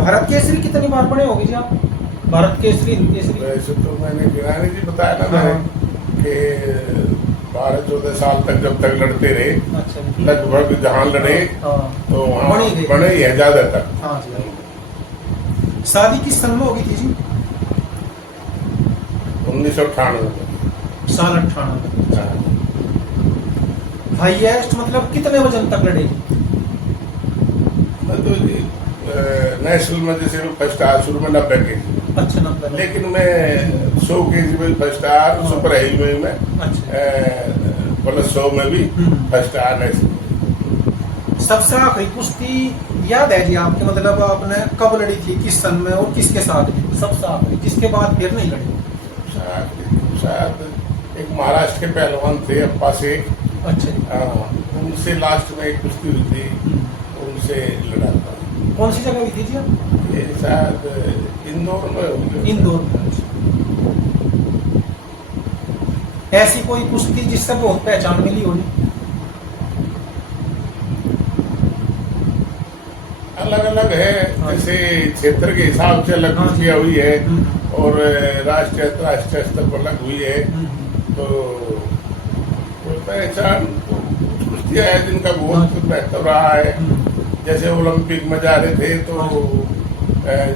भारत केसरी कितनी बार बने होगे जी आप? भारत केसरी, हिंद केसरी? वैसे तो मैंने गिरानी जी बताया ना मैंने कि 12-14 साल तक जब तक लड़ते रहे, अच्छा जी। लगभग जहाँ लड़े हाँ। तो बने वहाँ ही गए। बने ही है ज्यादातर। हाँ जी। शादी किस सन में होगी थी जी? 1998 में। साल 98। हाईएस्ट मतलब कितने वजन तक लड़े? मैं तो जी नेशनल में जैसे फर्स्ट आया शुरू में 90 के, अच्छा 90। लेकिन मैं 100 केजी में फर्स्ट आया, सुपर हेवी में मैं अच्छा। प्लस 100 में भी फर्स्ट आया नेशनल। सबसे आखिरी कुश्ती याद है जी आपके, मतलब आपने कब लड़ी थी, किस सन में और किसके साथ? सबसे आखिरी, जिसके बाद फिर नहीं लड़ी? शायद एक महाराष्ट्र के पहलवान थे अप्पा शेख। अच्छा जी। उनसे लास्ट में एक कुश्ती हुई थी, उनसे लड़ा था। कौन सी जगह हुई थी जी आप? ये शायद इंदौर में होगी। इंदौर में। ऐसी कोई कुश्ती जिससे बहुत पहचान मिली होगी? अलग अलग है, जैसे क्षेत्र के हिसाब से अलग कुश्तियाँ हुई है और राष्ट्रीय अंतर्राष्ट्रीय स्तर पर अलग हुई है। तो पहचान तो कुछ कुश्तियाँ है जिनका बहुत महत्व रहा है। जैसे ओलंपिक में जा रहे थे तो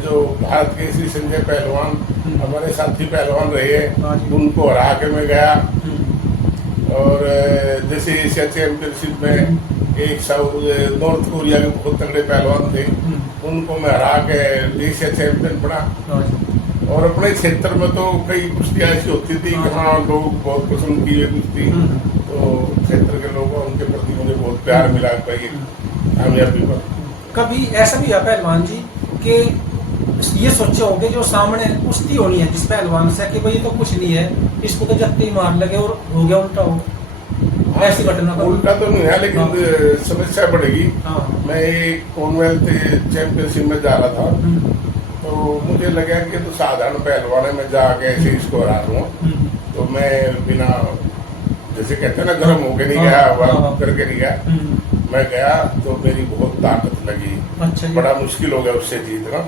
जो भारत के श्री संजय पहलवान हमारे साथी पहलवान रहे, उनको हरा के मैं गया। और जैसे एशिया चैंपियनशिप में एक नॉर्थ कोरिया के बहुत तगड़े पहलवान थे, उनको मैं हरा के एशिया चैंपियन बना। और अपने क्षेत्र में तो कई कुश्तियाँ ऐसी होती थी कि हाँ लोग बहुत पसंद किए कुश्ती, तो क्षेत्र के लोगों उनके प्रति मुझे बहुत प्यार मिला। कामयाबी पर कभी ऐसा भी है पहलवान जी कि ये सोचे होगे जो सामने कुश्ती होनी है जिस पहलवान से कि भाई तो कुछ नहीं है, इसको तो जत्ते ही मार लगे और हो गया उल्टा हो, ऐसी घटना? उल्टा तो नहीं है, लेकिन समस्या बढ़ेगी। मैं एक कॉमनवेल्थ चैंपियनशिप में जा रहा था, तो मुझे लगा कि तो साधारण पहलवान है, मैं जाके ऐसे इसको हरा दूंगा। तो मैं बिना जैसे कहते हैं ना गर्म होके नहीं गया, करके नहीं गया। मैं गया तो मेरी बहुत ताकत लगी। अच्छा, बड़ा मुश्किल हो गया उससे जीतना।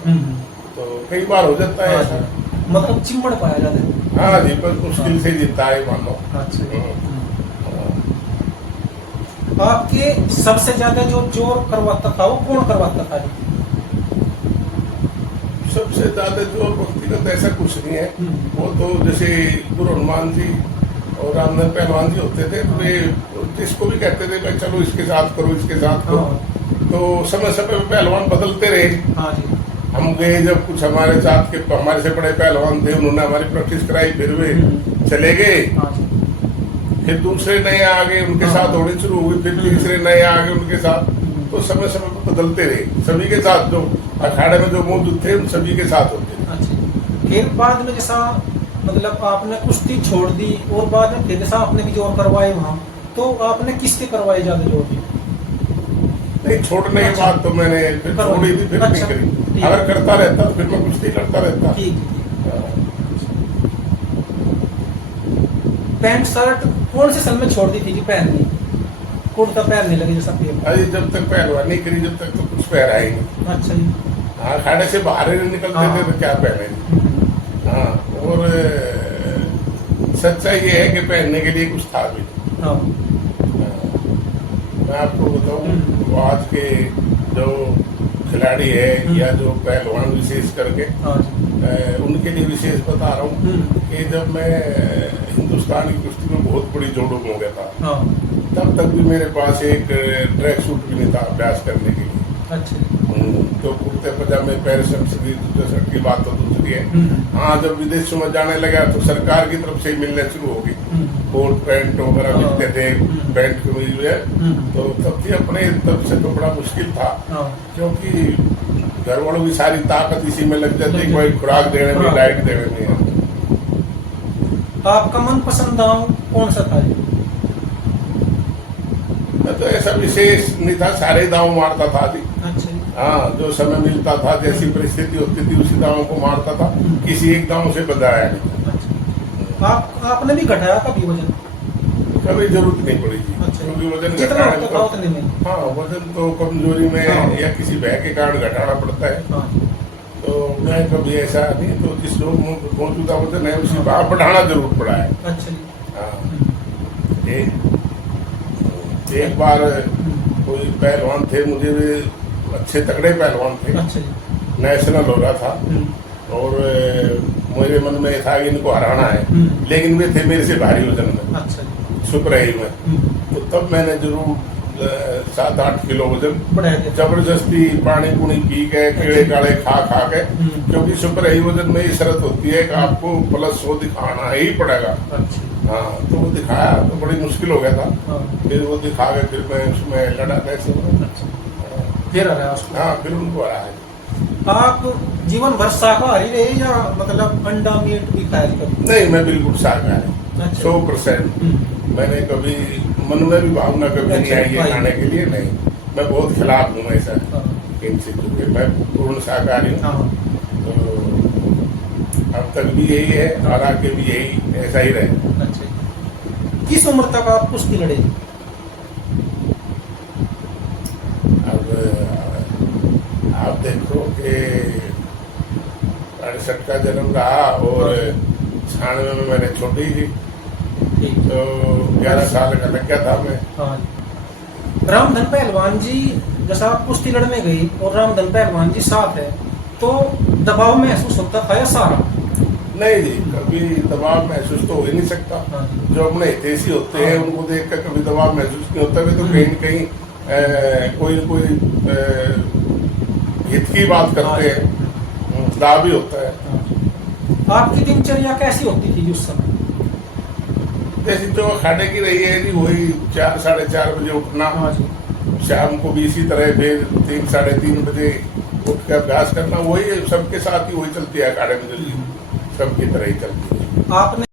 तो कई बार हो जाता है ऐसा, मतलब चिमड़ पाया जाता है। हाँ जी, पर मुश्किल से जीता है मानो। अच्छा। आपके सबसे ज्यादा जो जोर करवाता था वो कौन करवाता था जी? सबसे ज्यादा जोर व्यक्तिगत ऐसा कुछ नहीं है, वो तो जैसे गुरु हनुमान जी और रामदेव पहलवान जी होते थे, तो वे जिसको भी कहते थे भाई चलो इसके साथ करो, इसके साथ करो। तो समय समय में पहलवान बदलते रहे। हाँ जी। हम गए जब कुछ हमारे साथ के हमारे से बड़े पहलवान थे, उन्होंने हमारी प्रैक्टिस कराई, फिर वे चले गए। फिर दूसरे नए आ गए, उनके साथ होनी शुरू हुई, फिर तीसरे नए आ गए उनके साथ। तो समय समय पर बदलते रहे, सभी के साथ जो अखाड़े में जो मौजूद थे उन सभी के साथ होते थे। अच्छा। फिर बाद में जैसा मतलब आपने कुश्ती छोड़ दी और बाद में फिर जैसा आपने भी जोर करवाए वहाँ, तो आपने किसके करवाए ज्यादा जोर दी? नहीं, छोड़ने के बाद तो मैंने फिर छोड़ी थी, फिर नहीं करी। अगर करता रहता तो फिर मैं कुश्ती करता रहता। पैंट शर्ट कौन से सन में छोड़ दी थी जी पहननी? कुर्ता पहनने लगे जैसा फिर? अरे जब तक पहलवानी करी जब तक तो कुछ पहना ही नहीं। अच्छा जी। हाँ, खाने से बाहर ही नहीं निकलते थे तो क्या पहने। हाँ, और सच्चाई ये है कि पहनने के लिए कुछ था भी। मैं आपको बताऊं, आज के जो खिलाड़ी है या जो पहलवान विशेष करके उनके लिए विशेष बता रहा हूँ कि जब मैं हिंदुस्तान की कुश्ती में बहुत बड़ी जोड़ों में हो गया था, तब तक भी मेरे पास एक ट्रैक सूट भी नहीं था अभ्यास करने के लिए। अच्छा। तो कुर्ते पजामे पैर शर्ट की बात तो दूसरी है। हाँ, जब विदेशों में जाने लगा तो सरकार की तरफ से मिलने शुरू हो गई, कोट पैंट वगैरह मिलते थे, पैंट की हुई है। तो तब भी अपने तब से तो बड़ा मुश्किल था, क्योंकि घर वालों की सारी ताकत इसी में लग जाती, कोई खुराक देने में, डाइट देने में। आपका मनपसंद दांव कौन सा था? मैं तो ऐसा विशेष नहीं था, सारे दांव मारता था जी। अच्छा। हाँ, जो समय मिलता था, जैसी परिस्थिति होती थी उसी दांव को मारता था, किसी एक दांव से बंधाया नहीं। अच्छा। आपने भी घटाया कभी वजन? कभी जरूरत नहीं पड़ी जी। अच्छा। क्योंकि वजन घटाने तो, हाँ, वजन तो कमजोरी में या किसी भय के कारण घटाना पड़ता है। तो मैं कभी ऐसा नहीं, तो जिस जो मौजूदा वजन है उसी बाहर बढ़ाना जरूर पड़ा है। अच्छा जी। हाँ। एक बार कोई पहलवान थे, मुझे भी अच्छे तगड़े पहलवान थे, अच्छा जी। नेशनल हो रहा था और मेरे मन में था कि इनको हराना है, लेकिन वे थे मेरे से भारी वजन में। अच्छा जी। सुपर रही में, तो तब मैंने जरूर 7-8 किलो वजन बढ़ा दिया। जबरदस्ती पानी पुनी पी के कीड़े काड़े खा के, क्योंकि सुपर रही वजन में ये शर्त होती है कि आपको +100 दिखाना ही पड़ेगा। अच्छा। हाँ, तो वो दिखाया तो बड़ी मुश्किल हो गया था। हाँ। फिर वो दिखा के फिर मैं उसमें लड़ा कैसे। फिर आ रहा है उसको। हाँ, फिर उनको हराया। आप जीवन भर शाकाहारी रहे या मतलब अंडा मीट भी खाया कभी? नहीं, मैं बिल्कुल शाकाहारी, अच्छा। 100%। मैंने कभी मन में भी भावना कभी नहीं आई है खाने के लिए, नहीं। मैं बहुत खिलाफ हूँ ऐसा इन चीजों के, मैं पूर्ण शाकाहारी हूँ। हाँ। तो अब तक भी यही है और आगे भी यही ऐसा ही रहे। अच्छा। किस उम्र तक आप कुश्ती लड़े? अब आप देखो कि 68 का जन्म रहा और 96 में मैंने छोटी थी, तो 11 साल का लग गया था मैं। हाँ। रामधन पहलवान जी, जैसा आप कुश्ती लड़ने गई और रामधन पहलवान जी साथ है, तो दबाव महसूस होता था या सारा? नहीं जी, कभी दबाव महसूस तो हो ही नहीं सकता। हाँ। जो अपने हितैषी होते हैं उनको देख कर कभी दबाव महसूस नहीं होता। वे तो कहीं न कहीं कोई हित की बात करते हैं, लाभ भी होता है। आपकी दिनचर्या कैसी होती थी उस समय? जैसे जो अखाड़े की रही है जी, वही 4-4:30 बजे उठना, शाम को भी इसी तरह फिर 3-3:30 बजे उठ के अभ्यास करना, वही सबके साथ ही वही चलती है अखाड़े में, जो सबकी तरह ही चलती है। आपने